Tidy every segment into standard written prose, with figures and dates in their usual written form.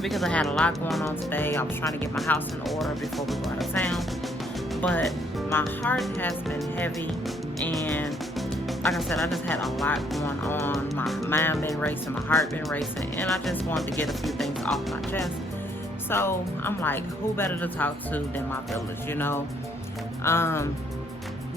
because I had a lot going on today. I was trying to get my house in order before we go out of town. But my heart has been heavy, and like I said, I just had a lot going on. My mind been racing, my heart been racing, and I just wanted to get a few things off my chest. So I'm like, who better to talk to than my village, you know?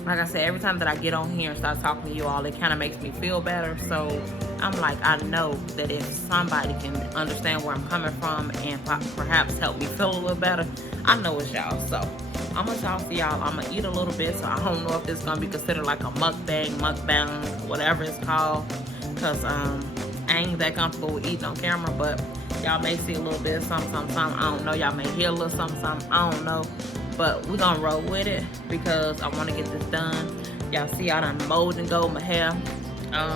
Like I said, every time that I get on here and start talking to you all, it kind of makes me feel better. So I'm like, I know that if somebody can understand where I'm coming from and perhaps help me feel a little better, I know it's y'all. So I'm gonna talk to y'all. I'm gonna eat a little bit, so I don't know if this is gonna be considered like a MukBang, whatever it's called, because I ain't that comfortable with eating on camera. But y'all may see a little bit of something. I don't know. Y'all may hear a little something. I don't know. But we're gonna roll with it because I want to get this done. Y'all see I done mowed and gold my hair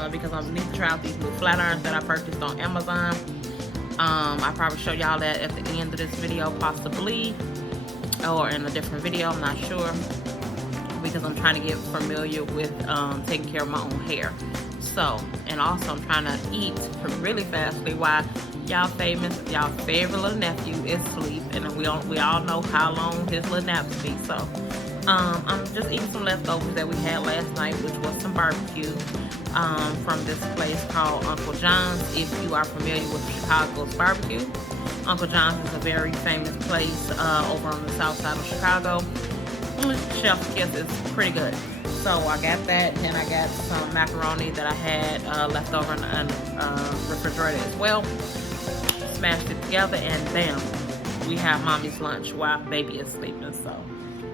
because I need to try out these new flat irons that I purchased on Amazon. I'll probably show y'all that at the end of this video, possibly, or in a different video. I'm not sure, because I'm trying to get familiar with taking care of my own hair. So, and also I'm trying to eat really fastly while y'all favorite little nephew is asleep, and we all know how long his little naps be. So I'm just eating some leftovers that we had last night, which was some barbecue from this place called Uncle John's. If you are familiar with Chicago's barbecue, Uncle John's is a very famous place over on the south side of Chicago. Chef's kiss is pretty good. So I got that, and I got some macaroni that I had left over in the refrigerator as well. Smashed it together, and bam, we have mommy's lunch while baby is sleeping. So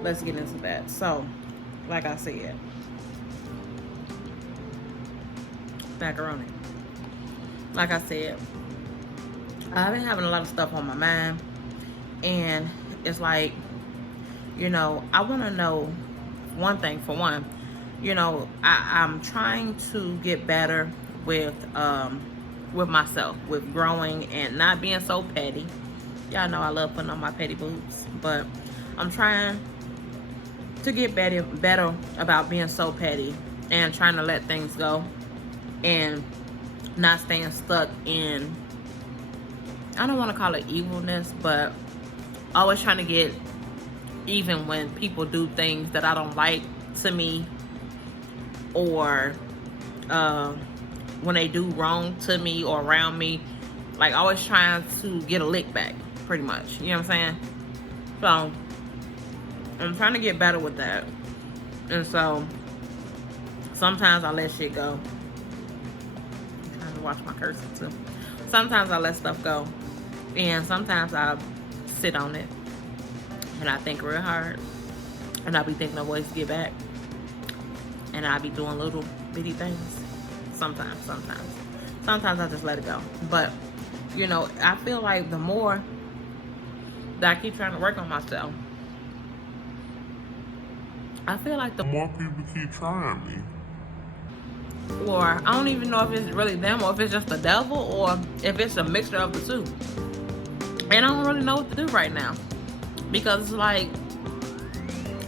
let's get into that. So like I said, macaroni. Like I said, I've been having a lot of stuff on my mind, and it's like, you know, I want to know one thing. For one, you know, I'm trying to get better with myself, with growing and not being so petty. Y'all know I love putting on my petty boobs, but I'm trying to get better about being so petty and trying to let things go and not staying stuck in, I don't want to call it evilness, but always trying to get even when people do things that I don't like to me, or when they do wrong to me or around me, like always trying to get a lick back, pretty much. You know what I'm saying? So I'm trying to get better with that. And so sometimes I let shit go. I'm trying to watch my cursor too. Sometimes I let stuff go, and sometimes I sit on it and I think real hard, and I be thinking of ways to get back, and I be doing little bitty things. Sometimes I just let it go. But you know, I feel like the more that I keep trying to work on myself, I feel like the more people keep trying me. Or I don't even know if it's really them, or if it's just the devil, or if it's a mixture of the two. And I don't really know what to do right now, because it's like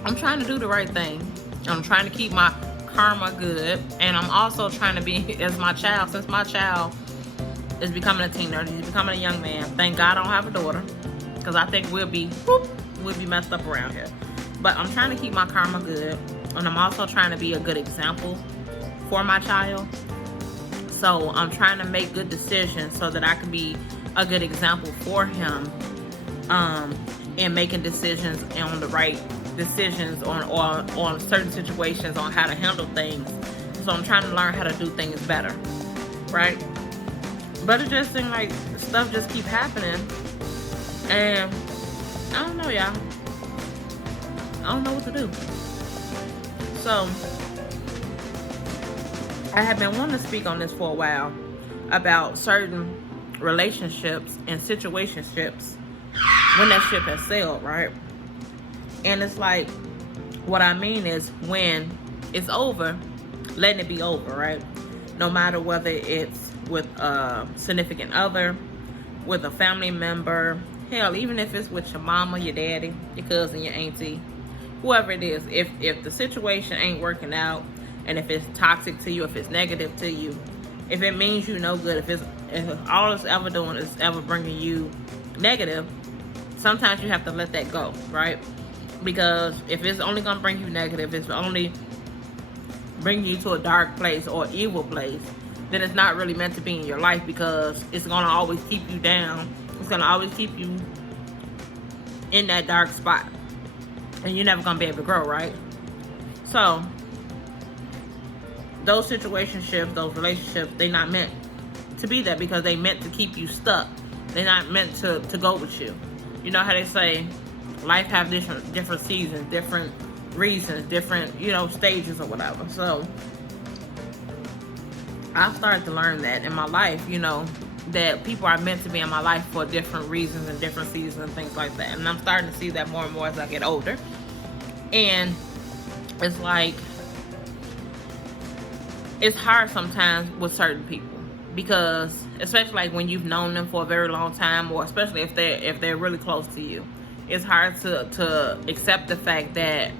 I'm trying to do the right thing. I'm trying to keep my karma good, and I'm also trying to be as my child. Since my child is becoming a teenager, he's becoming a young man. Thank God I don't have a daughter, because I think we'll be messed up around here. But I'm trying to keep my karma good, and I'm also trying to be a good example for my child. So I'm trying to make good decisions so that I can be a good example for him, and making decisions on the right decisions on certain situations, on how to handle things. So I'm trying to learn how to do things better, right? But it just seems like stuff just keep happening, and I don't know, y'all. I don't know what to do. So I have been wanting to speak on this for a while about certain relationships and situationships when that ship has sailed, right? And it's like, what I mean is, when it's over, letting it be over, right? No matter whether it's with a significant other, with a family member, hell, even if it's with your mama, your daddy, your cousin, your auntie, whoever it is, if the situation ain't working out, and if it's toxic to you, if it's negative to you, if it means you no good, if it's if all it's ever doing is ever bringing you negative, sometimes you have to let that go, right? Because if it's only gonna bring you negative, it's only bring you to a dark place or evil place, then it's not really meant to be in your life, because it's gonna always keep you down. It's gonna always keep you in that dark spot, and you're never gonna be able to grow, right? So those situationships, those relationships, they're not meant to be there, because they meant to keep you stuck. They're not meant to go with you. You know how they say life have different seasons, different reasons, different, you know, stages or whatever. So I've started to learn that in my life, you know, that people are meant to be in my life for different reasons and different seasons and things like that. And I'm starting to see that more and more as I get older. And it's like, it's hard sometimes with certain people, because especially like when you've known them for a very long time, or especially if they're really close to you, it's hard to accept the fact that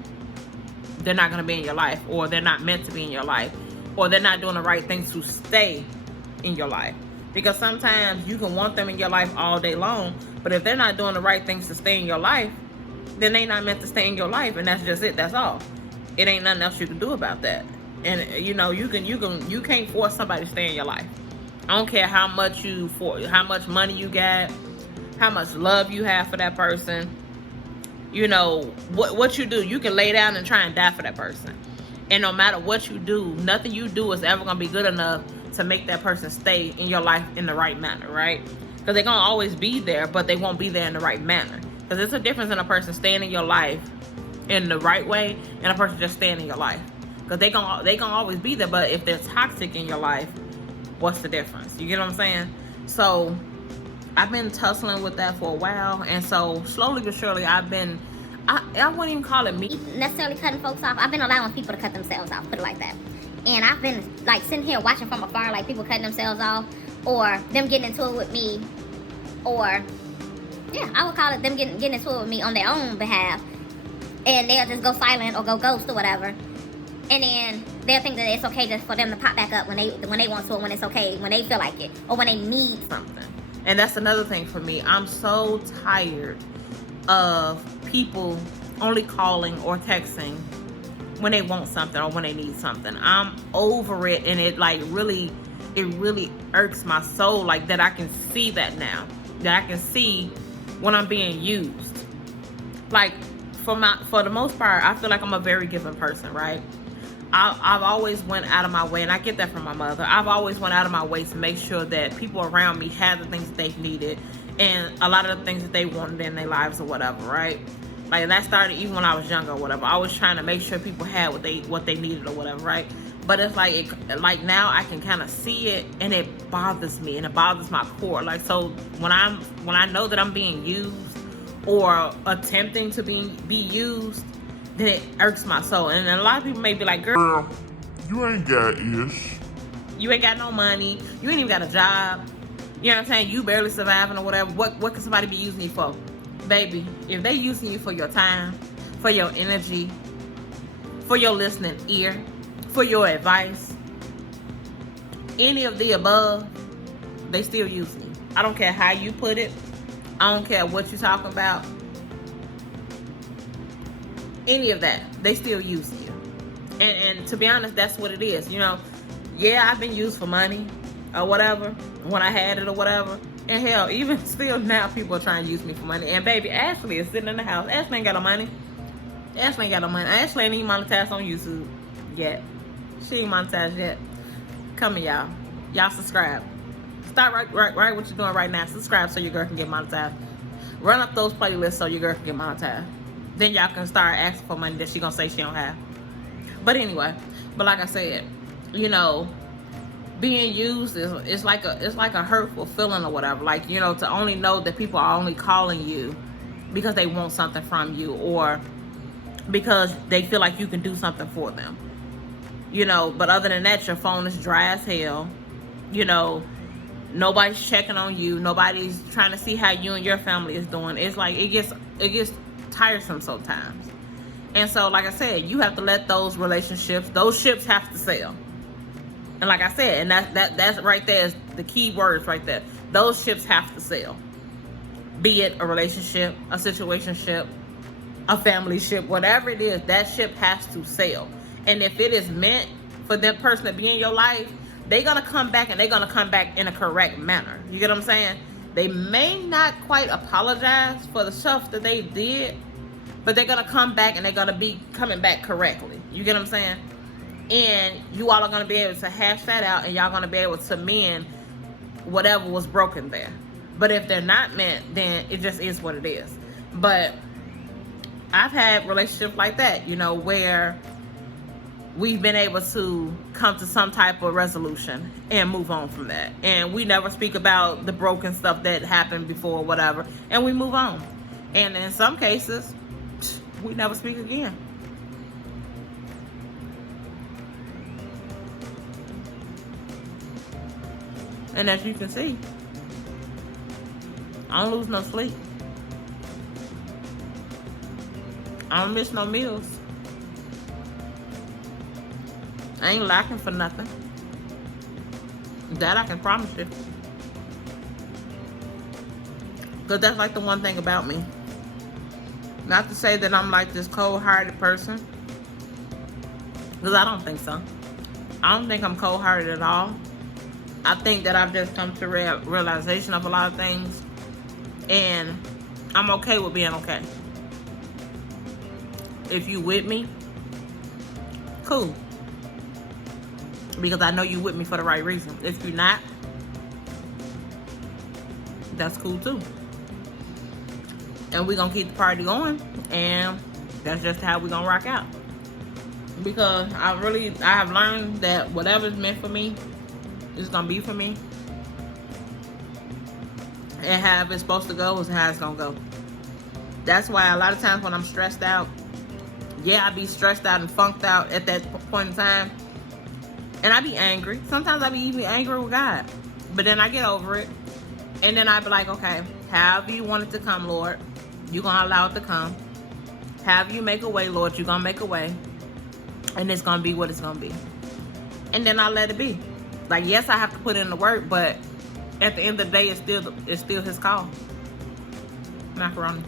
they're not going to be in your life, or they're not meant to be in your life, or they're not doing the right things to stay in your life. Because sometimes you can want them in your life all day long, but if they're not doing the right things to stay in your life, then they're not meant to stay in your life, and that's just it. That's all. It ain't nothing else you can do about that. And you know, you can't force somebody to stay in your life. I don't care how much money you got, how much love you have for that person. You know, what you do, you can lay down and try and die for that person. And no matter what you do, nothing you do is ever going to be good enough to make that person stay in your life in the right manner, right? Because they're going to always be there, but they won't be there in the right manner. Because there's a difference in a person staying in your life in the right way and a person just staying in your life. Because they gonna always be there, but if they're toxic in your life, what's the difference? You get what I'm saying? So I've been tussling with that for a while, and so slowly but surely I wouldn't even call it me necessarily cutting folks off. I've been allowing people to cut themselves off, put it like that. And I've been like sitting here watching from afar, like people cutting themselves off, or them getting into it with me, or yeah, I would call it them getting into it with me on their own behalf, and they'll just go silent or go ghost or whatever. And then they'll think that it's okay just for them to pop back up when they want to, when it's okay, when they feel like it, or when they need something. And that's another thing for me. I'm so tired of people only calling or texting when they want something or when they need something. I'm over it, and it really irks my soul, like that I can see that now. That I can see when I'm being used. Like for the most part, I feel like I'm a very giving person, right? I've always went out of my way, and I get that from my mother. I've always went out of my way to make sure that people around me had the things that they needed, and a lot of the things that they wanted in their lives or whatever, right? Like that started even when I was younger or whatever. I was trying to make sure people had what they needed or whatever, right? But it's like now I can kind of see it, and it bothers me, and it bothers my core. Like, so when I know that I'm being used or attempting to be used, then it irks my soul. And a lot of people may be like, girl, you ain't got ish. You ain't got no money. You ain't even got a job. You know what I'm saying? You barely surviving or whatever. What can somebody be using you for? Baby, if they using you for your time, for your energy, for your listening ear, for your advice, any of the above, they still using you. I don't care how you put it. I don't care what you're talking about. Any of that, they still using you. And to be honest, that's what it is. You know, yeah, I've been used for money or whatever when I had it or whatever. And hell, even still now, people are trying to use me for money. And baby, Ashley is sitting in the house. Ashley ain't got no money. Ashley ain't got no money. Ashley ain't even monetized on YouTube yet. She ain't monetized yet. Come here, y'all. Y'all subscribe. Start right what you're doing right now. Subscribe so your girl can get monetized. Run up those playlists so your girl can get monetized. Then y'all can start asking for money that she gonna say she don't have. But anyway, like I said, you know, being used is like a hurtful feeling or whatever. Like, you know, to only know that people are only calling you because they want something from you, or because they feel like you can do something for them. You know, but other than that, your phone is dry as hell. You know, nobody's checking on you. Nobody's trying to see how you and your family is doing. It's like it gets tiresome sometimes. And so, like I said, you have to let those ships have to sail. And like I said, and that's right there is the key words right there. Those ships have to sail. Be it a relationship, a situationship, a family ship, whatever it is, that ship has to sail. And if it is meant for that person to be in your life, they're going to come back, and they're going to come back in a correct manner. You get what I'm saying? They may not quite apologize for the stuff that they did, but they're going to come back, and they're going to be coming back correctly. You get what I'm saying? And you all are going to be able to hash that out, and y'all going to be able to mend whatever was broken there. But if they're not meant, then it just is what it is. But I've had relationships like that, you know, where we've been able to come to some type of resolution and move on from that. And we never speak about the broken stuff that happened before or whatever, and we move on. And in some cases, we never speak again. And as you can see, I don't lose no sleep. I don't miss no meals. I ain't lacking for nothing. That I can promise you. Because that's like the one thing about me. Not to say that I'm like this cold-hearted person. Because I don't think so. I don't think I'm cold-hearted at all. I think that I've just come to realization of a lot of things. And I'm okay with being okay. If you with me, cool. Because I know you with me for the right reason. If you're not, that's cool too. And we're going to keep the party going. And that's just how we're going to rock out. Because I have learned that whatever's meant for me is going to be for me. And how it's supposed to go is how it's going to go. That's why a lot of times when I'm stressed out, yeah, I be stressed out and funked out at that point in time. And I be angry. Sometimes I be even angry with God. But then I get over it. And then I be like, okay, however you want it to come, Lord, you're going to allow it to come. However you make a way, Lord, you're going to make a way. And it's going to be what it's going to be. And then I let it be. Like, yes, I have to put in the work, but at the end of the day, it's still his call. Macaroni.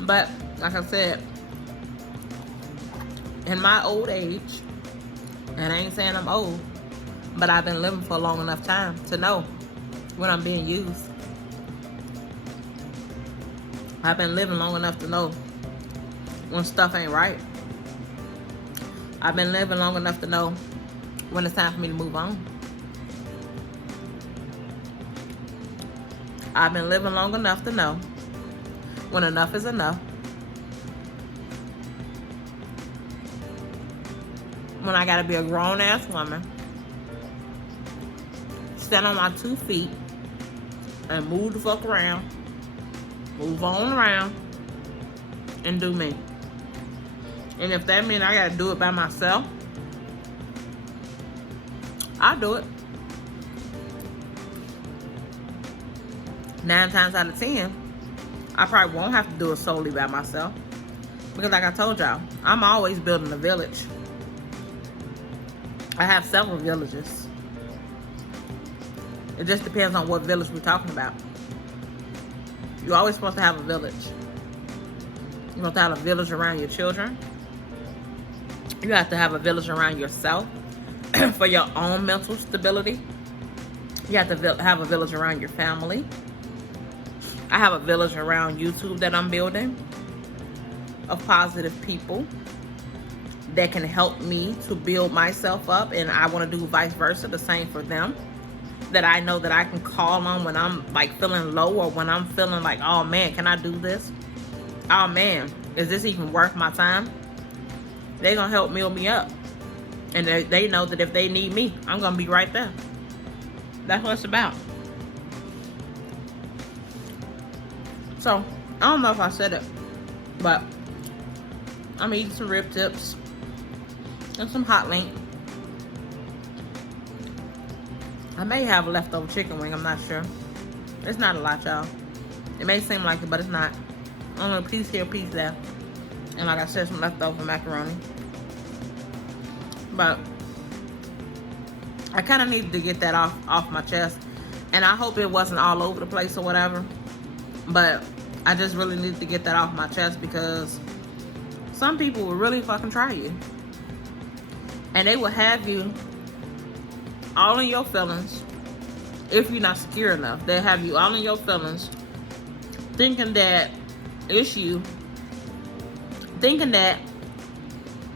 But, like I said, in my old age, and I ain't saying I'm old, but I've been living for a long enough time to know when I'm being used. I've been living long enough to know when stuff ain't right. I've been living long enough to know when it's time for me to move on. I've been living long enough to know when enough is enough. When I gotta be a grown-ass woman, stand on my 2 feet, and move the fuck around, move on around, and do me. And if that means I gotta do it by myself, I'll do it. 9 times out of 10, I probably won't have to do it solely by myself. Because like I told y'all, I'm always building a village. I have several villages. It just depends on what village we're talking about. You're always supposed to have a village. You're supposed to have a village around your children. You have to have a village around yourself for your own mental stability. You have to have a village around your family. I have a village around YouTube that I'm building of positive people that can help me to build myself up, and I want to do vice versa, the same for them. That I know that I can call on when I'm like feeling low, or when I'm feeling like, oh man, can I do this? Oh man, is this even worth my time? They're gonna help build me up, and they know that if they need me, I'm gonna be right there. That's what it's about. So I don't know if I said it, but I'm eating some rib tips and some hot link. I may have a leftover chicken wing, I'm not sure. It's not a lot, y'all. It may seem like it, but it's not. Only a piece here, a piece there. And like I said, some leftover macaroni. But I kind of needed to get that off my chest. And I hope it wasn't all over the place or whatever. But I just really needed to get that off my chest, because some people will really fucking try you. And they will have you all in your feelings. If you're not secure enough, they'll have you all in your feelings, thinking that it's you, thinking that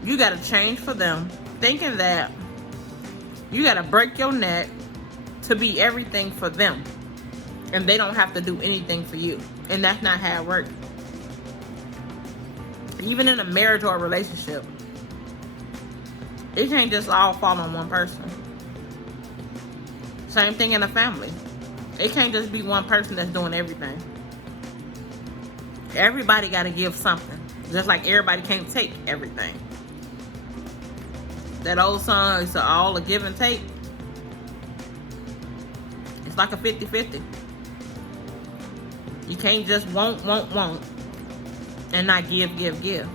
you gotta change for them, thinking that you gotta break your neck to be everything for them, and they don't have to do anything for you. And that's not how it works. Even in a marriage or a relationship, it can't just all fall on one person. Same thing in a family. It can't just be one person that's doing everything. Everybody got to give something. Just like everybody can't take everything. That old song, it's all a give and take. It's like a 50-50. You can't just want, and not give.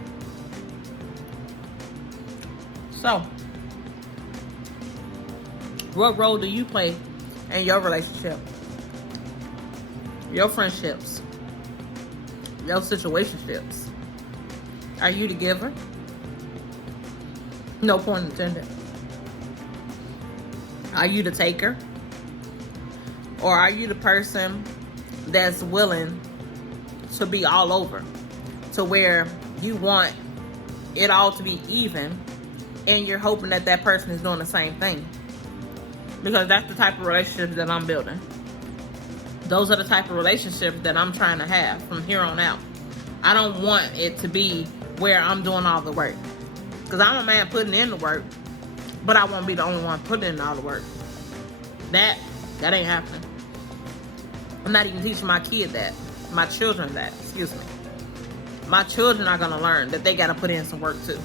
So, what role do you play in your relationship, your friendships, your situationships? Are you the giver? No pun intended. Are you the taker? Or are you the person that's willing to be all over, to where you want it all to be even, and you're hoping that that person is doing the same thing? Because that's the type of relationships that I'm building. Those are the type of relationships that I'm trying to have from here on out. I don't want it to be where I'm doing all the work. Because I'm a man putting in the work, but I won't be the only one putting in all the work. That ain't happening. I'm not even teaching my kid that. My children that, excuse me. My children are going to learn that they got to put in some work too.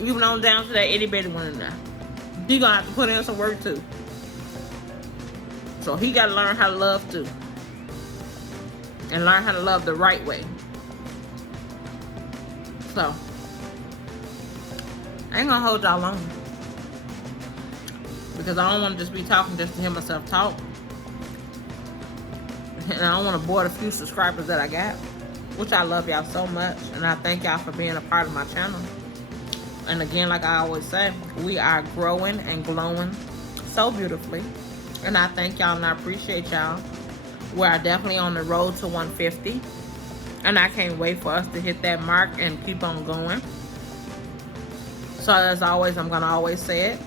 Even on down to that itty bitty one in there. He gonna have to put in some work too. So he gotta learn how to love too. And learn how to love the right way. So, I ain't gonna hold y'all long. Because I don't want to just be talking just to hear myself talk. And I don't want to bore the few subscribers that I got. Which I love y'all so much. And I thank y'all for being a part of my channel. And again, like I always say, we are growing and glowing so beautifully. And I thank y'all and I appreciate y'all. We are definitely on the road to 150. And I can't wait for us to hit that mark and keep on going. So as always, I'm going to always say it.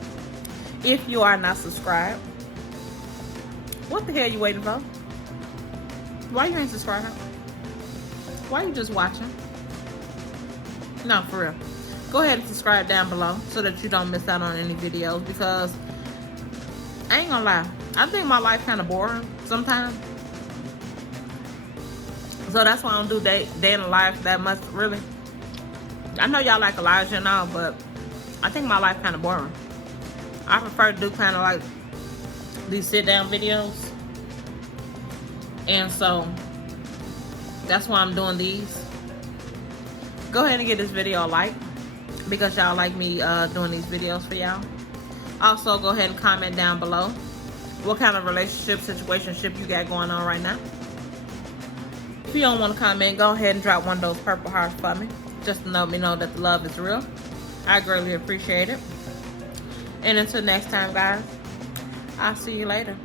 If you are not subscribed, what the hell are you waiting for? Why you ain't subscribed? Why you just watching? No, for real. Go ahead and subscribe down below so that you don't miss out on any videos, because I ain't gonna lie, I think my life kind of boring sometimes. So that's why I don't do day in the life that much, really. I know y'all like Elijah and all, but I think my life kind of boring. I prefer to do kind of like these sit down videos. And so that's why I'm doing these. Go ahead and give this video a like, because y'all like me doing these videos for y'all. Also, go ahead and comment down below what kind of relationship, situationship you got going on right now. If you don't want to comment, go ahead and drop one of those purple hearts for me, just to let me know that the love is real. I greatly appreciate it. And until next time, guys, I'll see you later.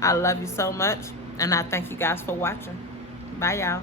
I love you so much, and I thank you guys for watching. Bye, y'all.